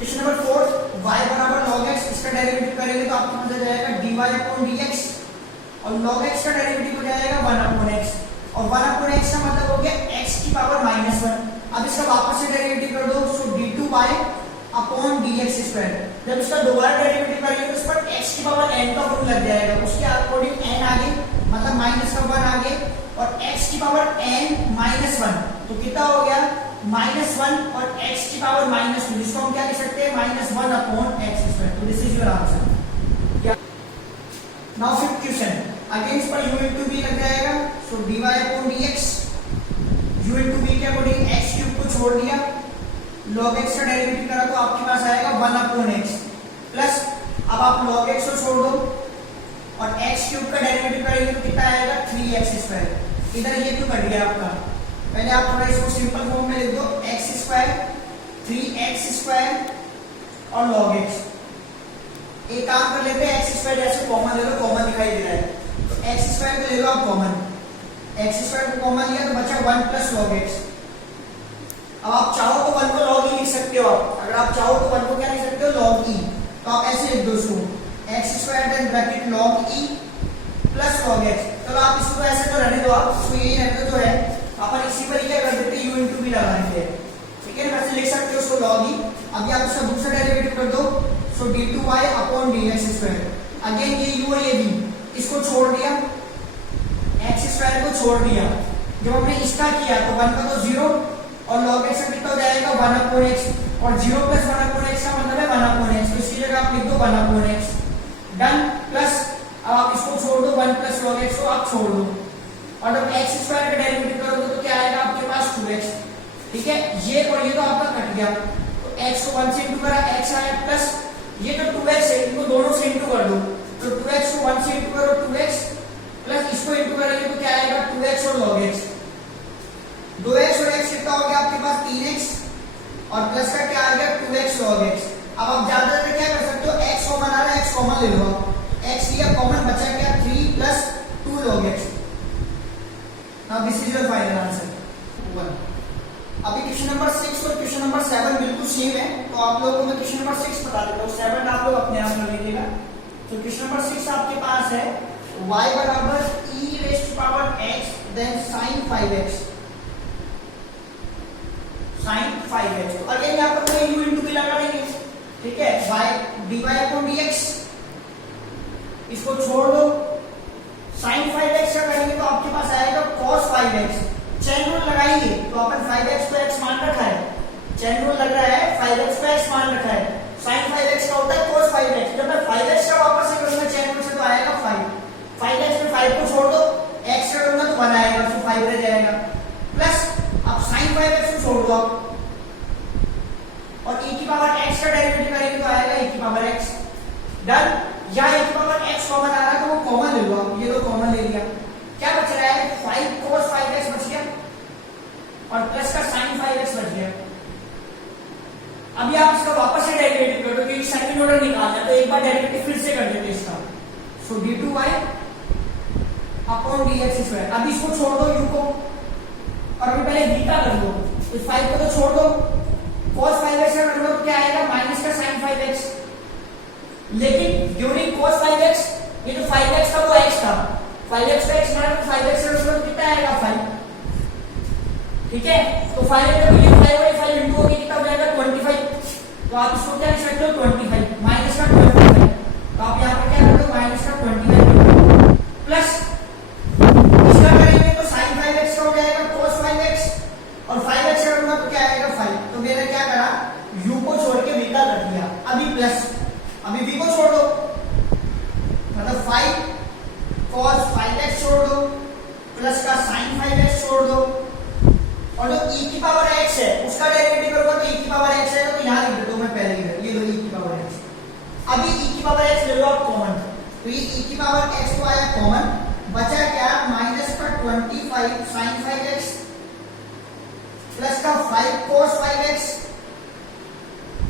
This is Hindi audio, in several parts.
क्वेश्चन नंबर 4, y बराबर log x, इसका डेरिवेटिव करेंगे तो आपके पास आ जाएगा dy अपॉन dx, और log x का डेरिवेटिव हो जाएगा 1 अपॉन x, और 1 अपॉन x का मतलब हो गया x की पावर -1। अब इसका वापस से डेरिवेटिव कर दो, सो d2y अपॉन dx स्क्वायर। जब इसका दोबारा डेरिवेटिव करेंगे तो इस पर x की पावर n का गुण लग जाएगा, उसके अकॉर्डिंग n आगे मतलब -1 आगे, और x की पावर n -1, तो कितना हो गया -1 और x की पावर -2, जिसको हम क्या लिख सकते हैं -1 अपॉन x स्क्वायर। तो this is your answer. Now fifth question, again इस पर u इनटू v लग जाएगा, सो dy upon dx, u into v के अकॉर्डिंग x क्यूब को छोड़ दिया, log x का डेरिवेटिव करा तो आपके पास आएगा 1 अपॉन x, प्लस अब आप log x को छोड़ दो और x क्यूब का डेरिवेटिव करेंगे तो कितना आएगा 3x स्क्वायर। इधर ये क्यों कट गया आपका, पहले आप थोड़ा इसको सिंपल फॉर्म में लिख दो, x स्क्वायर 3x स्क्वायर और log x। एक काम कर लेते हैं, x स्क्वायर जैसे कॉमन ले लो, कॉमन दिखाई दे रहा है तो x स्क्वायर को ले लो आप कॉमन, x स्क्वायर को कॉमन लिया तो बचा 1 प्लस log x। अब आप चाहो तो 1 को log e लिख सकते हो, अगर आप चाहो तो 1 को क्या लिख सकते हो log e, तो आप ऐसे लिख दो इसको x square then bracket log e plus log x। चलो आप इसको ऐसे तो रहने दो, आप इसको यही रहने दो जो है, अपन इसी पर क्या कर देते हैं u इनटू v लगा देते हैं, ठीक है, वैसे लिख सकते हो उसको log e। अभी आप इसका दूसरा डेरिवेटिव कर दो, सो d2y upon dx square. Again ये u और ये v, इसको छोड़ दिया, x स्क्वायर को छोड़ दिया, जब हमने इसका किया तो 1 का तो 0 और log x का कितना हो जाएगा 1 अपॉन x, और 0 प्लस 1 अपॉन x का मतलब है 1 अपॉन x, तो इसकी जगह आप लिख दो 1 अपॉन x, डन। प्लस अब आप इसको छोड़ दो, 1 प्लस log x को आप छोड़ दो, और जब x स्क्वायर का डेरिवेटिव करोगे तो क्या आएगा आपके पास 2x, ठीक है, ये और ये तो आपका कट गया, तो x को 1 से इंटू करा, x आया, प्लस ये तो 2x है, इनको दोनों से इंटू कर दो, तो 2x को 1 से इंटू करो 2x, प्लस इसको इंटू करेंगे तो क्या आएगा 2x और log x, 2x और x कितना हो गया आपके पास 3x, और प्लस का क्या आ गया 2x log x। अब आप ज्यादा क्या कर सकते हो, x कॉमन आ रहा है, x कॉमन ले लो, आप x लिया कॉमन, बचा क्या 3 plus 2 log x। Now this is your final answer 1। अभी क्वेश्चन नंबर 6 और क्वेश्चन नंबर 7 बिल्कुल सेम है, तो आप लोगों को मैं क्वेश्चन नंबर 6 बता देता हूँ, 7 आप लोग अपने आप कर लीजिएगा। तो क्वेश्चन नंबर 6 आपके पास है y बराबर e raise to power x then sin 5x, sin 5x। तो अगेन यहां पर कोई u इनटू v लगा देंगे, ठीक है, y dy अपॉन dx, इसको छोड़ दो, sin 5x का करेंगे तो आपके पास आएगा cos 5x। चैन रूल लगाएंगे तो अपन 5x को x मान रखा है, चैन रूल लग रहा है 5x को x मान रखा है, sin 5x का होता है cos 5x। जब मैं 5x का वापस से करूंगा चैन रूल से तो आएगा 5x में 5 को छोड़ दो, x का करूंगा तो 1 आएगा, तो 5 रह जाएगा, प्लस अब sin 5x को छोड़ दो और e की पावर x का डेरिवेटिव करेंगे तो आएगा e की पावर x, डन। या e की पावर x कॉमन आ रहा है तो वो कॉमन ले लो, आप ये लो कॉमन ले लिया, क्या बच रहा है 5 cos 5x बच गया और प्लस का sin 5x बच गया। अभी आप इसका वापस से डेरिवेटिव कर दो, क्योंकि सेकंड ऑर्डर निकालना है तो एक बार डेरिवेटिव फिर से कर देते हैं इसका, सो d2y अपॉन dx स्क्वायर। अभी इसको छोड़ दो u को, और अभी पहले v का कर दो, इस 5 को तो छोड़ दो, cos 5x का कर दो तो क्या आएगा माइनस का sin 5x, लेकिन ड्यूरिंग cos 5x ये जो 5x था वो x था, 5x का x माना तो 5x का मतलब कितना आएगा 5, ठीक है, तो 5 में ये 5 और 5 इंटू होगी कितना हो जाएगा 25, तो आप इसको क्या लिख सकते हो 25 माइनस का 25, तो आप यहाँ पर क्या करोगे माइनस का 25 प्लस इसका करेंगे तो sin 5x का हो जाएगा cos 5x, और 5x का करूंगा तो क्या आएगा 5, तो मैंने क्या करा u को छोड़ के v का रख दिया, अभी प्लस अभी v को छोड़ दो, मतलब 5 cos 5x छोड़ दो, प्लस का sin 5x छोड़ दो, और जो e की पावर x है उसका डेरिवेटिव करूंगा तो e की पावर x है, तो यहां लिख देता हूं मैं पहले ही, ये लो e की पावर x। अभी e की पावर x ले लो आप कॉमन, तो ये e की पावर x तो आया कॉमन, बचा क्या माइनस का 25 sin 5x प्लस का 5 cos 5x,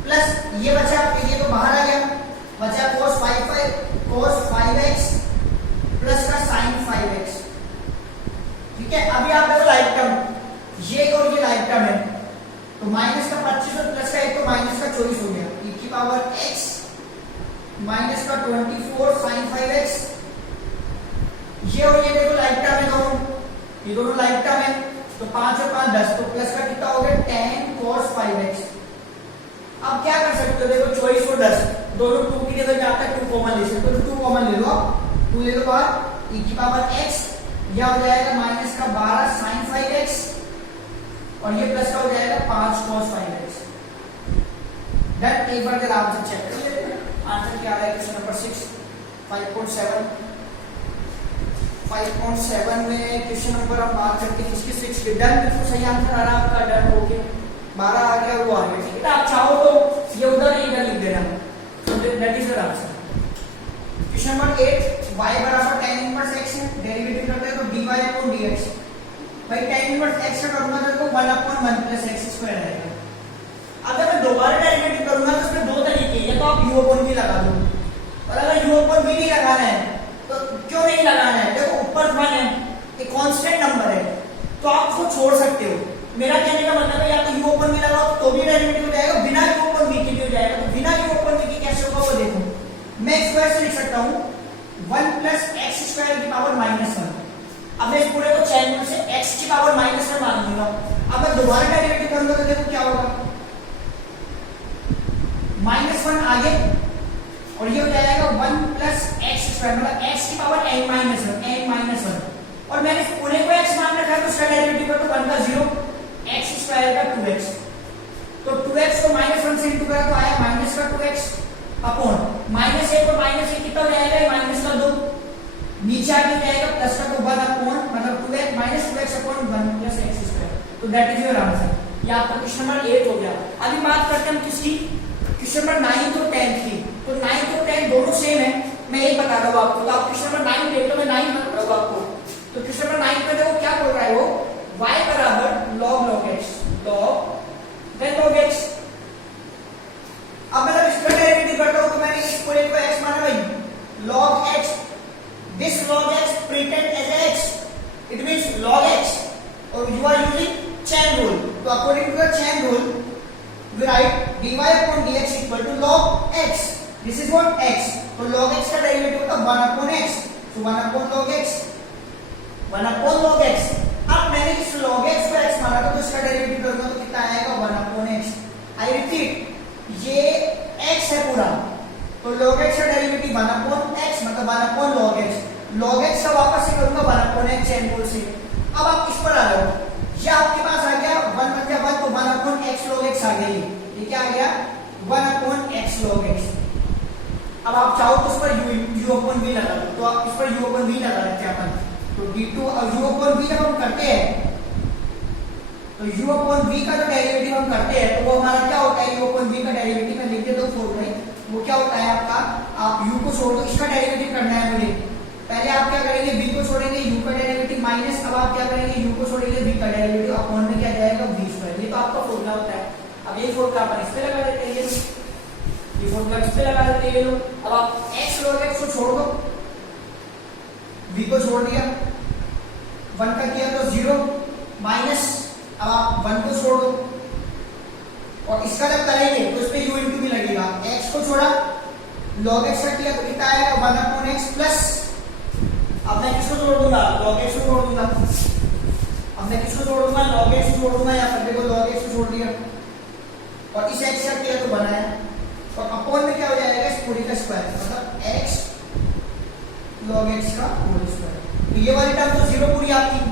प्लस ये बचा, ये तो बाहर आ गया, बचा cos 5x प्लस का sin 5x, ठीक है। अभी आप देखो लाइक टर्म, ये और ये लाइक टर्म है, तो माइनस का 25 और प्लस का 1 तो माइनस का 24 हो गया, e की पावर x माइनस का 24 sin 5x। ये और ये देखो लाइक टर्म है दोनों, ये दोनों लाइक टर्म है, तो 5 और 5 10, तो प्लस का कितना हो गया tan cos 5x। अब क्या कर सकते हो, देखो 24 और 10 दोनों 2 की जगह जाता है 2 कॉमन ले सकते हो, तो 2 कॉमन ले लो, आप 2 ले लो बाहर, e की पावर x यह हो जाएगा माइनस का 12 sin 5x और ये प्लस का हो जाएगा 5 cos 5x। डन। एक बार जरा आंसर चेक कर लेते हैं, आंसर क्या आ रहा है क्वेश्चन नंबर 6 5.7 में क्वेश्चन नंबर हम बात करते हैं किसके 6 के। डन, बिल्कुल सही आंसर आ रहा है आपका, डन ओके 12 आ गया, वो आ गया, ठीक है। आप चाहो तो ये उधर इधर लिख देना, तो that is the answer. Question number 8 y बराबर tan इनवर्स x है, डेरिवेटिव करते हैं तो dy अपॉन dx। भाई tan इनवर्स x का करूंगा तो 1/1 प्लस x स्क्वायर आएगा। अगर मैं दोबारा डेरिवेटिव करूंगा तो इसमें दो तरीके हैं, या तो आप u अपॉन v लगा दो, और अगर u अपॉन v नहीं लगाना है तो क्यों नहीं लगाना है, देखो ऊपर 1 है, एक कांस्टेंट नंबर है, तो आप उसको छोड़ सकते हो। मेरा कहने का मतलब है या तो u अपॉन v लगाओ तो भी डेरिवेटिव हो जाएगा, बिना u अपॉन v के भी हो जाएगा। तो बिना u अपॉन v के कैसे होगा वो देखो, मैं स्क्वायर से लिख सकता हूं 1 प्लस x स्क्वायर की पावर -1। अब मैं इस पूरे को चेन रूल से x की पावर -1 मान लूंगा। अब मैं दोबारा डेरिवेटिव करूंगा तो देखो क्या होगा, -1 आगे और ये हो जाएगा 1 प्लस x स्क्वायर, मतलब x की पावर n-1। और मैंने इस पूरे को x मान रखा है तो इसका डेरिवेटिव कर तो 1 का 0, x स्क्वायर का 2x, तो 2x को -1 से इंटू करा तो आया माइनस का 2x अपॉन -1 को -1 कितना हो जाएगा, माइनस का 2, नीचे आके जाएगा प्लस का 1 अपॉन मतलब 2x minus 2x upon 1 plus x square. तो दैट इज योर आंसर। ये आपका क्वेश्चन नंबर 8 हो गया। अभी बात करते हैं हम किसकी, क्वेश्चन नंबर 9 और 10 की। तो 9 और 10 दोनों सेम है, मैं यही बता रहा हूं आपको, तो आप क्वेश्चन नंबर 9 देख लो, मैं 9 बता रहा हूं आपको। तो क्वेश्चन नंबर 9 पे देखो क्या बोल रहा है वो, y बराबर log x, log then log x। अब मतलब इसका डेरिवेटिव करता हूं तो मैंने इस पूरे को x माना भाई, log x, this log x pretend as x, it means log x, और you are using chain rule, तो according to the chain rule we write dy upon dx equal to log x, this is what x, तो log x का डेरिवेटिव होता 1 upon x, so 1 upon log x, 1 upon log x। अब मैंने इस log x को x माना था तो इसका डेरिवेटिव करूंगा तो कितना आएगा 1 upon x। I repeat, ये x है पूरा, तो log x का डेरिवेटिव 1 upon x मतलब 1 upon log x, log x का वापस से करूंगा 1 upon x चेन रूल से। अब आप इस पर आ जाओ, ये आपके पास आ गया 1 बन गया 1, तो 1 upon x log x आ गया, ये क्या आ गया 1 upon x log x। अब आप चाहो तो इस पर u upon v लगा दो, तो आप इस पर u upon v लगा देते हैं अपन, तो d2 और u upon v जब हम करते हैं तो u upon v का जो डेरिवेटिव हम करते हैं तो वो हमारा क्या होता है, u upon v का डेरिवेटिव मैं लिख देता हूं फॉर्मूला में, वो क्या होता है आपका, आप u को छोड़ दो, इसका डेरिवेटिव करना है मुझे, पहले आप क्या करेंगे v को छोड़ेंगे, u का डेरिवेटिव माइनस, अब आप क्या करेंगे u को छोड़ेंगे v का डेरिवेटिव अपॉन में क्या जाएगा v स्क्वायर, ये तो आपका फॉर्मूला होता है। अब ये फॉर्मूला अपन इस पे लगा देते हैं, ये फॉर्मूला इस पे लगा देते हैं, अब आप x log x को छोड़ दो, v को छोड़ दिया, 1 का किया तो 0 माइनस, अब आप 1 को छोड़ दो और इसका जब करेंगे तो इस पे u इंटू भी लगेगा, x को छोड़ा log x का किया तो कितना आएगा 1 अपॉन x प्लस, अब मैं किसको जोड़ दूंगा log x को जोड़ दूंगा, अब मैं किसको जोड़ दूंगा log x को जोड़ दूंगा, यहाँ पर देखो log x को जोड़ दिया और इस x का किया तो बनाया, और अपॉन में क्या हो जाएगा इस पूरी का स्क्वायर, मतलब x log x का होल स्क्वायर। तो ये वाली टर्म तो 0 पूरी आपकी,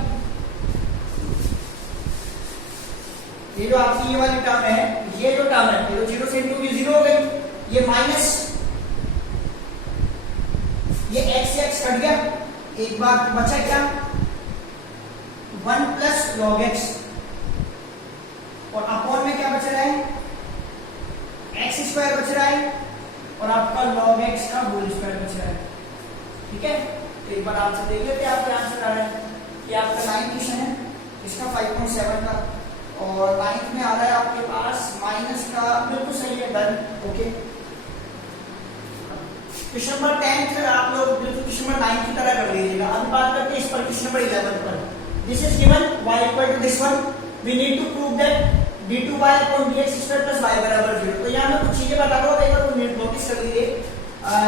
ये जो आपकी ये वाली टर्म है, ये जो टर्म है ये 0 से इंटू 0 हो गई, ये माइनस, ये x से x कट गया, एक बार बचा क्या 1 प्लस log x, और अपॉन में क्या बच रहा है x स्क्वायर बच रहा है, और आपका log x का होल स्क्वायर बच रहा है, ठीक है। तो एक बार आंसर देख लेते हैं, आपका आंसर आ रहा है कि आपका 9 क्वेश्चन है इसका 5.7 का, और 9 में आ रहा है आपके पास माइनस का, बिल्कुल सही है, डन ओके। क्वेश्चन नंबर 10 आप लोग बिल्कुल क्वेश्चन नंबर 9 की तरह कर लीजिएगा। अब बात करते हैं इस पर क्वेश्चन नंबर 11 पर। This is given y equal to this one, we need to prove that d2y upon dx square plus y बराबर 0। तो यहाँ मैं कुछ चीजें बता रहा हूँ, एक बार नोटिस कर लीजिए,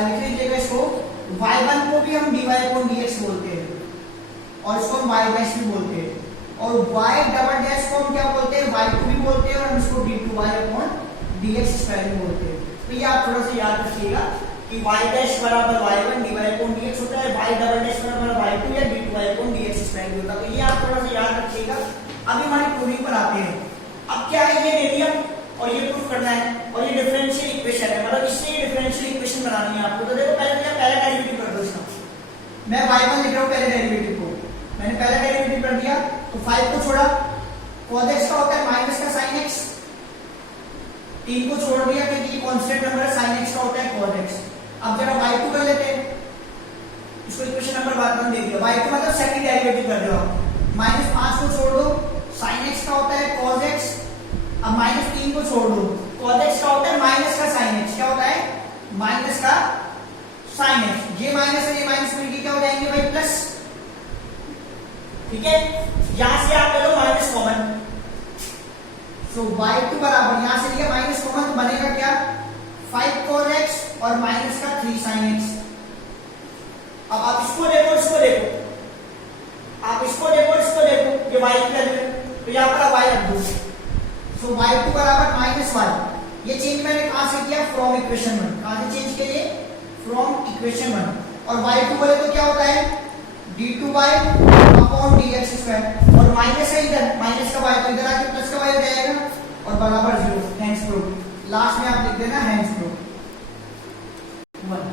लिख लीजिएगा इसको। y1 को भी हम dy अपॉन dx बोलते हैं और इसको हम y डैश भी बोलते हैं, और y डबल डैश को हम क्या बोलते हैं, y2 भी बोलते हैं, और हम इसको d2y अपॉन dx स्क्वायर भी बोलते हैं। तो ये आप थोड़ा सा याद रखिएगा कि y डैश बराबर y1 dy अपॉन dx होता है, y डबल डैश बराबर y2 या d2y अपॉन dx स्क्वायर होता है। तो ये आप थोड़ा सा याद रखिएगा। अभी हमारी प्रूविंग पर आते हैं। अब क्या है, ये रेडियम और ये प्रूफ करना है, और ये डिफरेंशियल इक्वेशन है, मतलब इससे ये डिफरेंशियल इक्वेशन बनानी है आपको। तो देखो पहले क्या, पहला डेरिवेटिव कर दो इसका। मैं y1 लिख रहा हूं पहले डेरिवेटिव को, मैंने पहला डेरिवेटिव कर दिया। तो 5 को छोड़ा, cos x का होता है माइनस का sin x, 3 को छोड़ दिया क्योंकि ये कांस्टेंट नंबर है, sin x का होता है cos x। अब जरा y2 कर लेते हैं, इसको इक्वेशन नंबर 1 दे दिया। y2 मतलब सेकंड डेरिवेटिव कर दो आप, माइनस 5 को छोड़ दो, sin x का होता है cos x। अब माइनस 3 को छोड़ दो, cos x का होता है माइनस का sin x, क्या होता है, माइनस का sin x। ये माइनस है, ये माइनस मिलके क्या हो जाएंगे भाई, प्लस। ठीक है, यहां से आप ले लो माइनस कॉमन, सो y2 बराबर यहां से लिया माइनस कॉमन, तो बनेगा क्या, 5 cos x और माइनस का 3 sin x। अब आप इसको देखो, इसको देखो, आप इसको देखो, इसको देखो, ये y की वैल्यू है, तो यहां पर आप y रख दो। सो y2 बराबर माइनस y, ये चेंज मैंने कहां से किया, फ्रॉम इक्वेशन 1। कहां से चेंज किया, ये फ्रॉम इक्वेशन 1। और y2 बोले तो क्या होता है, d2y अपॉन dx स्क्वायर, और माइनस है इधर, माइनस का y तो इधर आके प्लस का y हो जाएगा, और बराबर 0। हैंस प्रूफ लास्ट में आप लिख देना, हैंस प्रूफ 1।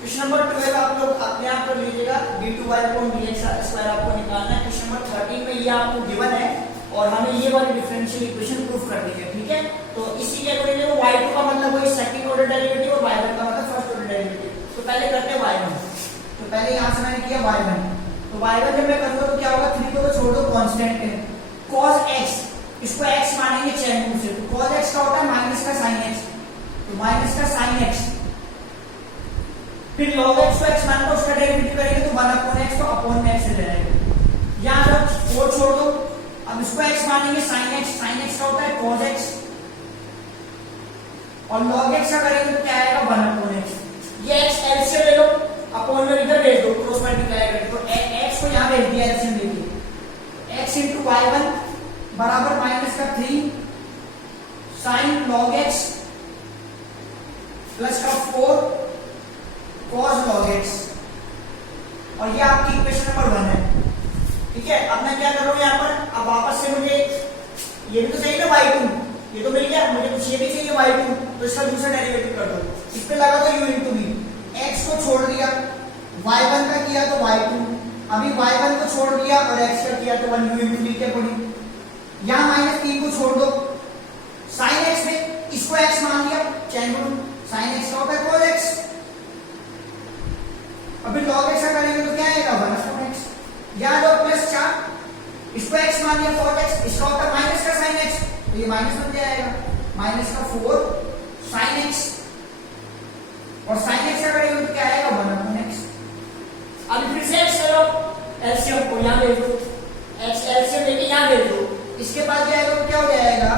क्वेश्चन नंबर 12 आप लोग अपने आप कर लीजिएगा, d2y अपॉन dx स्क्वायर आपको निकालना है। क्वेश्चन नंबर 13 में ये आपको गिवन है और हमें ये वाली डिफरेंशियल इक्वेशन प्रूफ करनी है। ठीक है, तो इसी के अकॉर्डिंग देखो y2 का मतलब वही सेकंड ऑर्डर डेरिवेटिव और y1 का मतलब फर्स्ट ऑर्डर डेरिवेटिव। तो पहले करते हैं y1, तो पहले यहां से मैंने किया y1, तो y1 जब मैं करूंगा तो क्या होगा, 3 को तो छोड़ दो, कांस्टेंट है, cos x, इसको x मानेंगे चेन रूल से, तो cos x का होता है माइनस का sin x, तो माइनस का sin x, फिर log x को x मान को उसका डेरिवेटिव करेंगे तो 1 अपॉन x, तो अपॉन में x से जाएगा। यहां पर 4 छोड़ दो, अब इसको x मानेंगे sin x, sin x का होता है cos x, और log x का करेंगे तो क्या आएगा, 1 अपॉन x। ये x एलसीएम ले लो, अपॉन में इधर भेज दो, क्रॉस मल्टीप्लाई करके, तो x को यहां भेज दिया एलसीएम देखिए, x into y1 बराबर माइनस का 3 sin log x प्लस का 4 cos log x, और ये आपकी इक्वेशन नंबर 1 है। ठीक है, अब मैं क्या कर रहा हूं यहां पर, अब वापस से मुझे ये भी तो चाहिए ना y2, ये तो मिल गया, मुझे कुछ ये भी चाहिए y2, तो इसका दूसरा डेरिवेटिव कर दो, इस पे लगा दो u into v, x को छोड़ दिया, y1 का किया तो y2, अभी y1 को छोड़ दिया और x का किया तो 1 u into v के अकॉर्डिंग। यहां माइनस 3 को छोड़ दो, sin x में इसको x मान लिया, चेन रूल, sin x का होता है cos x, अभी log x का करेंगे तो क्या आएगा, 1 अपॉन x। यहां दो प्लस 4, इसको x मान लिया cos x, इसका होता है माइनस का sin x, तो ये माइनस बन जाएगा, माइनस का 4 sin x, और sin x का करेंगे तो क्या आएगा, 1 अपॉन x। अब फिर से x करो, एलसीएम को यहां भेज दो, x एलसीएम लेके यहां भेज दो, इसके बाद जाएगा तो क्या हो जाएगा,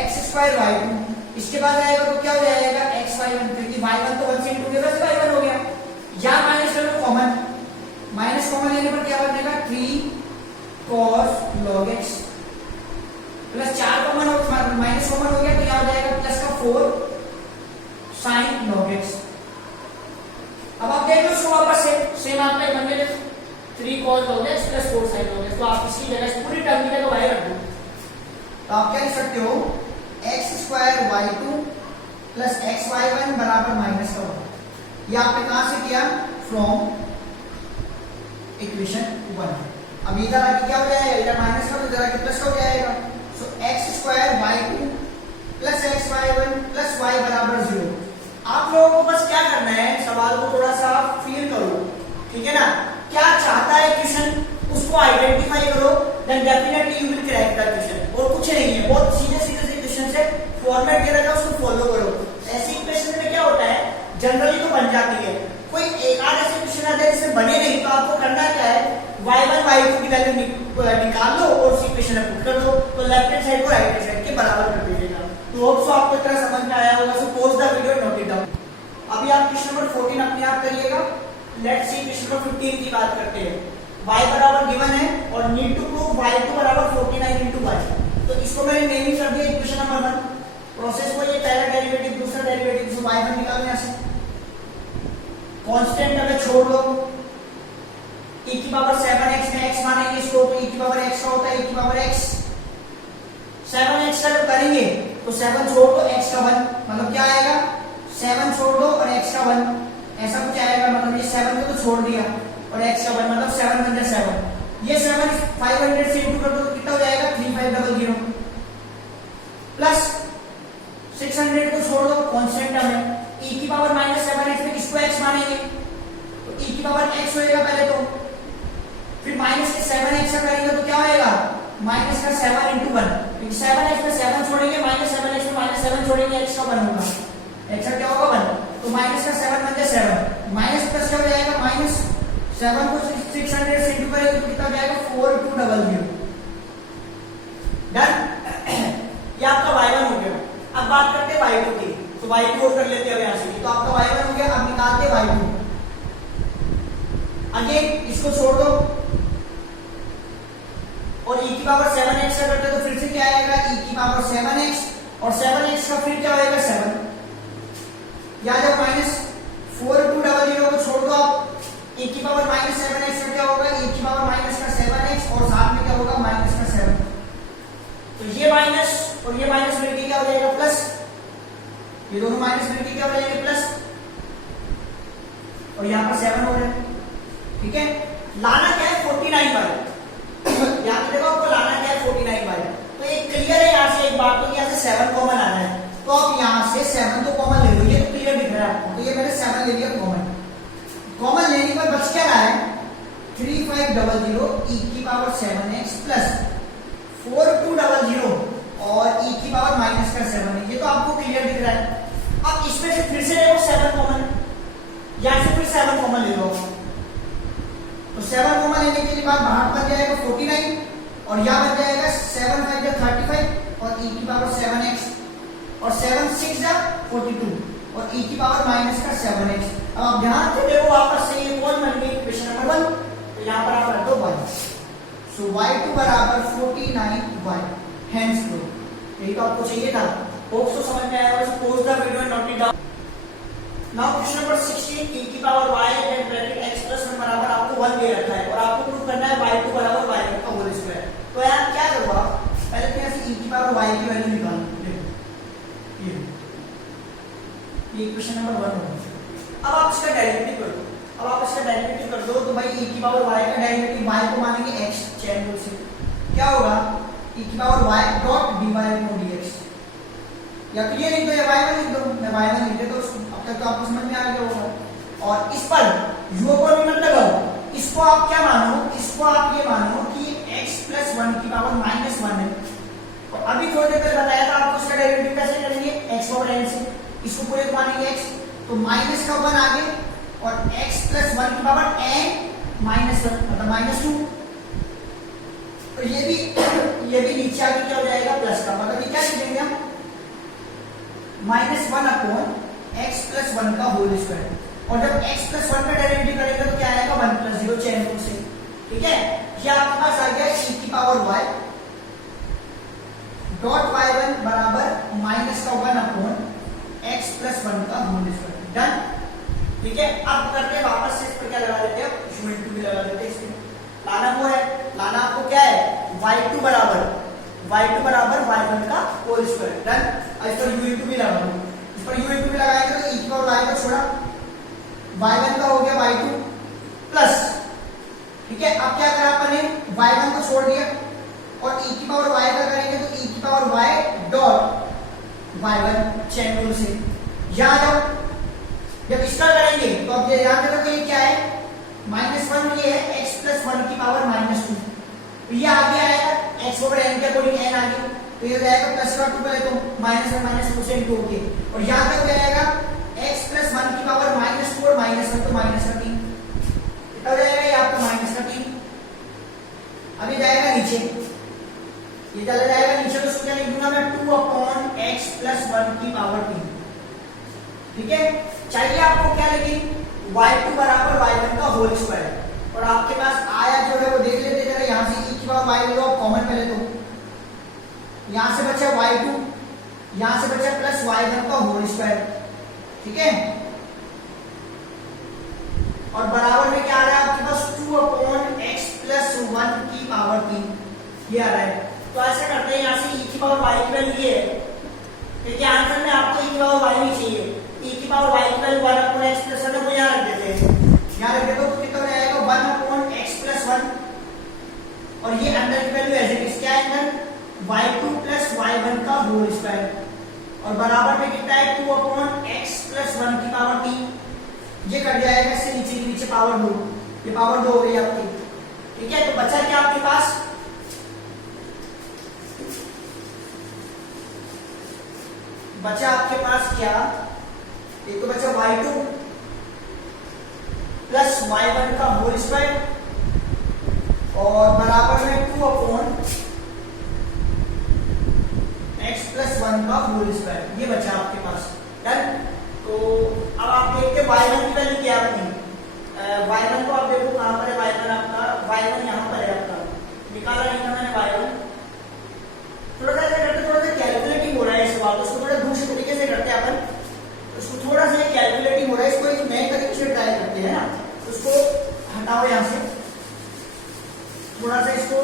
x स्क्वायर y2, इसके बाद आएगा तो क्या हो जाएगा, x y1, क्योंकि y1 तो 1 से इंटू किया तो y1 हो गया। यहां माइनस कर लो कॉमन, माइनस कॉमन लेने पर क्या बनेगा, 3 cos log x plus 4 common हो, माइनस कॉमन हो गया तो यहां हो जाएगा प्लस का 4 sin log x। अब आप देख लो इसको वापस से सेम आपका एक बन गया, 3 cos log x plus 4 sin log x, तो आप इसकी जगह पूरी टर्म की जगह y रख दो, तो आप क्या लिख सकते हो, x square y2 plus x y1 बराबर माइनस का 1। ये आपने कहां से किया, फ्रॉम इक्वेशन 1। अब इधर आके क्या हो जाएगा, इधर माइनस का तो इधर आके प्लस का हो जाएगा, सो x square y2 plus x y1 plus y बराबर 0। आप लोगों को बस क्या करना है, सवाल को थोड़ा सा फील करो, ठीक है ना, क्या चाहता है क्वेश्चन, उसको आइडेंटिफाई करो, then definitely you will crack the question. और कुछ नहीं है, बहुत सीधे सीधे से क्वेश्चन से फॉर्मेट दे रखा है, उसको फॉलो करो। ऐसे क्वेश्चन में क्या होता है, जनरली तो बन जाती है, कोई एक आध ऐसे क्वेश्चन आते हैं जिससे बने नहीं, तो आपको करना क्या है, y1 y2 की वैल्यू निकाल लो और उसी क्वेश्चन में पुट कर दो, तो लेफ्ट हैंड साइड को राइट हैंड क्वेश्चन नंबर 14 अपने आप करिएगा। लेट्स सी क्वेश्चन नंबर 15 की बात करते हैं। y बराबर गिवन है और नीड टू प्रूव y2 बराबर 49 into y। तो इसको मैंने नेमिंग कर दिया इक्वेशन नंबर 1। प्रोसेस को ये पहला डेरिवेटिव दूसरा डेरिवेटिव जो y1 निकालने यहां से कांस्टेंट अगर छोड़ दो e की पावर 7x में x मानेंगे इसको तो e की पावर x का होता है e की पावर x 7x का जब करेंगे तो 7 छोड़ दो x का 1 मतलब क्या आएगा 7 छोड़ दो और x का 1 ऐसा कुछ आएगा। मतलब ये 7 को तो छोड़ दिया और x का 1 मतलब 7 बन जाए 7। ये 7 500 से इंटू कर दो तो कितना हो जाएगा 3500 प्लस 600 को छोड़ दो कांस्टेंट टर्म है e की पावर -7x में किसको x मानेंगे तो e की पावर x होएगा पहले तो फिर माइनस के 7x का करेंगे तो क्या होएगा माइनस का 7 into 1 क्योंकि 7x में 7 छोड़ेंगे -7x में -7 छोड़ेंगे x का 1 होगा x का क्या होगा 1 तो माइनस का 7 बन जाए 7 माइनस प्लस क्या हो जाएगा -7 को 600 से इंटू करेंगे तो कितना हो जाएगा 4200 डन। ये आपका y1 हो गया। अब बात करते हैं y2 की तो y2 और कर लेते हैं यहां से। तो आपका y1 हो गया। अब निकालते हैं y2 अगेन इसको छोड़ दो और e की पावर 7x का करते तो फिर से क्या आएगा e की पावर 7x और 7x का फिर क्या होएगा 7 याद है -4200 को छोड़ दो आप e की पावर -7x का क्या होगा e की पावर माइनस का 7x और साथ में क्या होगा माइनस का 7 तो ये माइनस और ये माइनस मिलके क्या हो जाएगा प्लस ये दोनों माइनस मिलके क्या हो जाएंगे प्लस और यहां पर 7 हो रहा है ठीक है। लाना क्या है 49 वाला यहां पे देखो आपको लाना क्या है 49 वाला तो एक क्लियर है यहां से एक बात तो यहां से 7 कॉमन आना है तो आप यहां से 7 तो कॉमन ले लो ये तो क्लियर दिख रहा है आपको तो ये मैंने 7 ले लिया कॉमन लेने पर बच क्या रहा है 3500 e की पावर 7x प्लस 4200 और e की पावर माइनस का 7 है ये तो आपको क्लियर दिख रहा है। अब इसमें से फिर से ले लो 7 कॉमन यहां से फिर 7 कॉमन ले लो तो 7 कॉमन लेने के बाद बाहर बन जाएगा 49 और यहां बन जाएगा 7 5 जा 35 और e की पावर 7x और 7 6 जा 42 और e की पावर माइनस का 7x। अब आप ध्यान से देखो वापस से ये कौन बन गई इक्वेशन नंबर 1 तो यहां पर आप रख दो y सो y2 बराबर 49y हेंस प्रूव यही तो आपको चाहिए था। होप सो समझ में आया होगा। Post the video and note it down. Now question number 16 e की power y and bracket x plus 1 बराबर आपको 1 दे रखा है और आपको प्रूव करना है y2 बराबर y1 का होल स्क्वायर। तो यार क्या करो आप पहले तो यहां से e की पावर y की वैल्यू निकालो ये इक्वेशन नंबर 1 होगा। अब आप इसका डेरिवेटिव कर दो तो भाई e की पावर y का डेरिवेटिव y को मानेंगे x चेन रूल से क्या होगा e की power y dot dy upon dx या तो ये लिख दो या y1 लिख दो मैं y1 लिख देता हूं अब तक तो आपको समझ में आ गया होगा। और इस पर u को भी मत लगाओ इसको आप क्या मानो इसको आप ये मानो कि x प्लस 1 की पावर माइनस 1 है और अभी थोड़ी देर पहले बताया था आपको इसका डेरिवेटिव कैसे करेंगे x पावर n से इसको पूरे को मानेंगे x तो माइनस का 1 आगे और x प्लस 1 की पावर n माइनस 1 मतलब -2 तो ये भी नीचे आके क्या हो जाएगा प्लस का मतलब ये क्या लिखेंगे हम -1 अपॉन x प्लस 1 का होल स्क्वायर और जब x प्लस 1 का डेरिवेटिव करेंगे तो क्या आएगा 1 प्लस 0 चेन रूल से ठीक है। ये आपके पास आ गया e की पावर y डॉट y1 बराबर माइनस का 1 अपॉन x प्लस 1 का होल स्क्वायर डन ठीक है। अब करते हैं वापस से इस पर क्या लगा देते हैं u2 भी लगा देते हैं इसमें लाना वो है लाना आपको क्या है y2 बराबर y1 का होल स्क्वायर डन। इस पर u2 भी लगा दो इस पर u2 भी लगाएंगे तो e की पावर y को छोड़ा y1 का हो गया y2 प्लस ठीक है। अब क्या करा अपन ने y1 को छोड़ दिया और e की पावर y का करेंगे तो e की power y dot y1 chain rule से यहां जाओ जब इसका करेंगे तो अब ये याद रखो ये क्या है -1 ये है x प्लस 1 की पावर -2 तो ये आगे आएगा x ओवर n के अकॉर्डिंग n आगे तो ये जाएगा प्लस का 2 पहले तो -1 से इंटू होके और यहां तक जाएगा x प्लस 1 की पावर -2 और -1 तो -3 कितना हो जाएगा ये आपका -3 अब ये जाएगा नीचे ये चला जाएगा नीचे तो इसको क्या लिख दूंगा मैं 2 अपॉन x प्लस 1 की पावर 3 ठीक है। चाहिए आपको क्या, लेकिन y2 बराबर y1 का होल स्क्वायर। और आपके पास आया जो है वो देख लेते जरा, यहां से e की पावर y ले लो आप कॉमन पहले तो, यहां से बचा y2, यहां से बचा प्लस y1 का होल स्क्वायर, ठीक है। और बराबर में क्या आ रहा है आपके पास 2/x प्लस 1 की पावर 3, ये आ रहा है। तो ऐसा करते हैं, यहां से e की पावर y की वैल्यू ये है, क्योंकि आंसर में आपको e की पावर y नहीं चाहिए, e की पावर y की वैल्यू 1/x प्लस 1 है, वो यहां रख देते हैं। यहां रख देते तो कितना हो जाएगा 1/x प्लस 1, और ये अंदर की वैल्यू एज इट इज क्या है अंदर y2 प्लस y1 का होल स्क्वायर, और बराबर में कितना है 2/x प्लस 1 की पावर 3, ये कट जाएगा इससे नीचे पावर 2, ये पावर 2 हो गई आपकी, ठीक है। तो बचा क्या आपके पास, बचा आपके पास क्या, एक तो बचा y2 प्लस y1 का होल स्क्वायर, और बराबर में 2/x प्लस 1 का होल स्क्वायर, ये बचा आपके पास। डन। तो अब आप देखते y1 की वैल्यू क्या अपनी, y1 को आप देखो कहां पर है, y1 आपका, y1 यहां पर है आपका, निकाला नहीं था मैंने y1। थोड़ा सा ऐसा करते, थोड़ा सा कैलकुलेटिंग हो रहा है इस बात, उसको थोड़ा दूसरे तरीके से करते हैं अपन, उसको थोड़ा सा कैलकुलेटिंग हो रहा है, इसको एक नए तरीके से ट्राई करते हैं ना। उसको हटाओ यहां से, थोड़ा सा इसको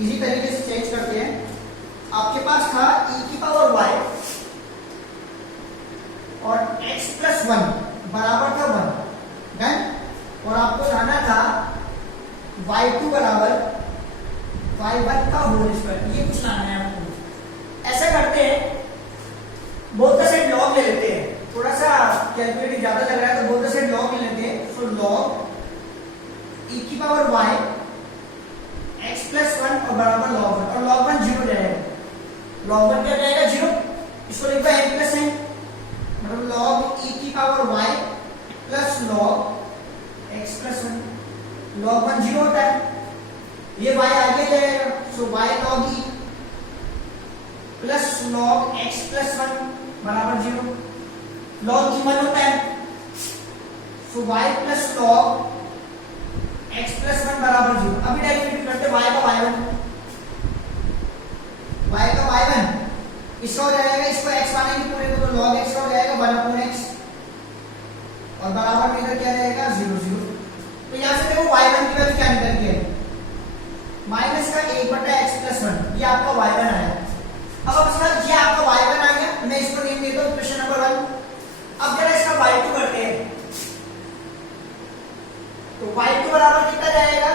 इजी तरीके से चेंज करते हैं। आपके पास था e की पावर y और x प्लस 1 बराबर था 1, डन। और आपको लाना था y2 बराबर y1 का होल स्क्वायर, ये कुछ लाना है आपको। ऐसा करते हैं, बोथ द साइड लॉग ले लेते हैं, थोड़ा सा कैलकुलेटिव ज्यादा लग रहा है तो बोथ द साइड लॉग ले लेते हैं। सो लॉग e की पावर y x प्लस 1 और बराबर log 1, और log 1 0 जाएगा, log 1 क्या जाएगा 0, इसको लिखा है n प्लस n, मतलब log e की power y plus log x plus 1, log 1 0 होता है, ये y आगे जाएगा, सो y log e plus log x plus 1 बराबर 0, log e 1 होता है, सो y plus log x plus 1 बराबर 0। अभी डेरिवेटिव करते y का y1, y का y1, इसका हो जाएगा, इसको x मानेंगे पूरे को तो log x का हो जाएगा 1/x, और बराबर में इधर क्या रहेगा 0 0। तो यहां से देखो y1 की वैल्यू क्या निकल गई है, माइनस का 1/x प्लस 1, ये आपका y1 आया। अब इसका ये आपका y1 आ गया, मैं इसको नेम देता हूं क्वेश्चन नंबर 1। अब जरा इसका y2 करते हैं, तो y2 बराबर कितना जाएगा